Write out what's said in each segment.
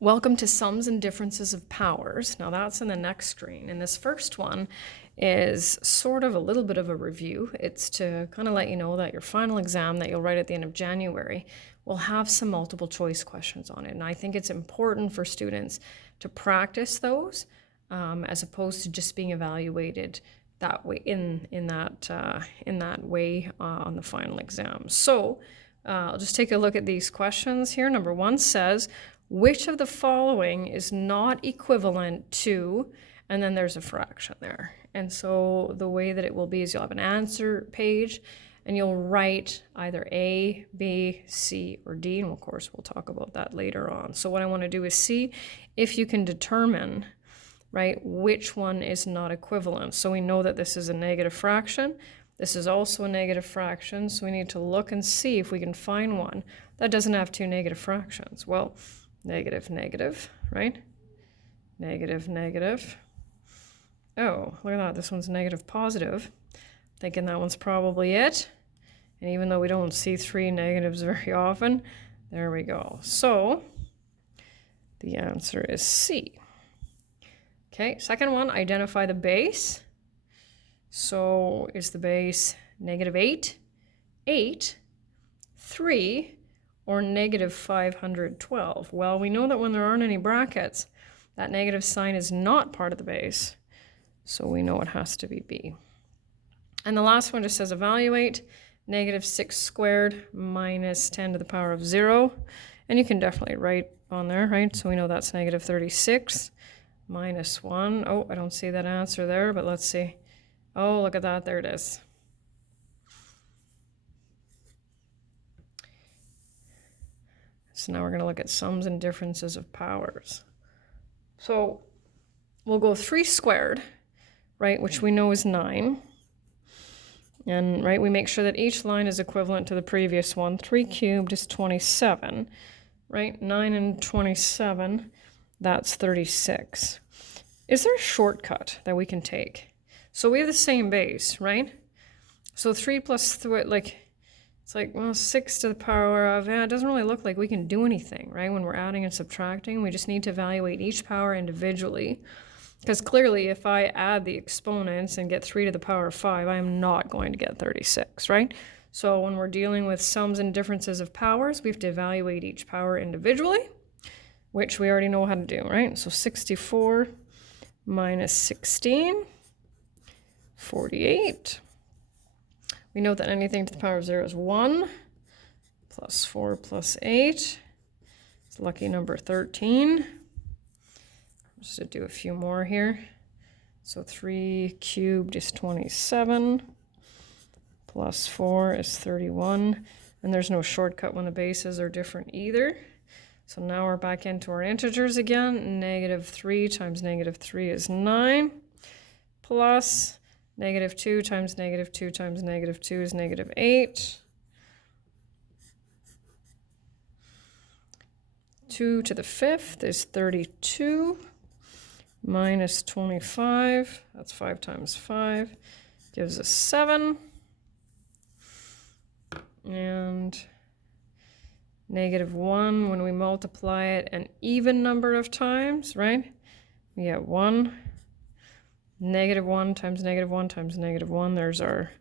Welcome to Sums and Differences of Powers. Now that's in the next screen. And this first one is sort of a little bit of a review. It's to kind of let you know that your final exam that you'll write at the end of January will have some multiple choice questions on it. And I think it's important for students to practice those as opposed to just being evaluated that way in that way on the final exam. So I'll just take a look at these questions here. Number one says, which of the following is not equivalent to, and then there's a fraction there. And so the way that it will be is you'll have an answer page and you'll write either A, B, C, or D. And of course, we'll talk about that later on. So what I want to do is see if you can determine, right, which one is not equivalent. So we know that this is a negative fraction. This is also a negative fraction. So we need to look and see if we can find one that doesn't have two negative fractions. Well, negative, negative, right? Negative, negative. Oh, look at that. This one's negative, positive. Thinking that one's probably it. And even though we don't see three negatives very often, there we go. So the answer is C. Okay, second one, identify the base. So is the base negative 8, 8, 3, or negative 512? Well, we know that when there aren't any brackets, that negative sign is not part of the base. So we know it has to be B. And the last one just says evaluate negative 6 squared minus 10 to the power of 0. And you can definitely write on there, right? So we know that's negative 36 minus 1. Oh, I don't see that answer there, but let's see. Oh, look at that. There it is. So now we're going to look at sums and differences of powers. So we'll go 3 squared, right, which we know is 9. And, right, we make sure that each line is equivalent to the previous one. 3 cubed is 27, right? 9 and 27, that's 36. Is there a shortcut that we can take? So we have the same base, right? So 3 plus 3, it's like, well, 6 to the power of, yeah, it doesn't really look like we can do anything, right? When we're adding and subtracting, we just need to evaluate each power individually. Because clearly, if I add the exponents and get 3 to the power of 5, I am not going to get 36, right? So when we're dealing with sums and differences of powers, we have to evaluate each power individually, which we already know how to do, right? So 64 minus 16, 48. We know that anything to the power of 0 is 1, plus 4 plus 8. It's lucky number 13. Just to do a few more here. So 3 cubed is 27, plus 4 is 31. And there's no shortcut when the bases are different either. So now we're back into our integers again. Negative 3 times negative 3 is 9, plus negative 2 times negative 2 times negative 2 is negative 8. 2 to the 5th is 32. Minus 25, that's 5 times 5, gives us 7. And negative 1, when we multiply it an even number of times, right? We get 1. Negative 1 times negative 1 times negative 1, there's our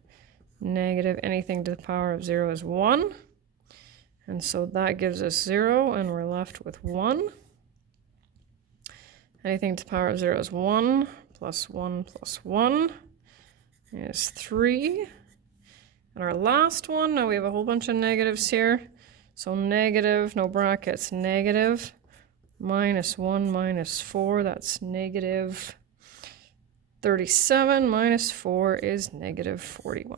negative. Anything to the power of 0 is 1. And so that gives us 0, and we're left with 1. Anything to the power of 0 is 1, plus 1 plus 1 is 3. And our last one, now we have a whole bunch of negatives here. So negative, no brackets, negative, minus 1 minus 4, that's negative 37, minus 4 is negative 41.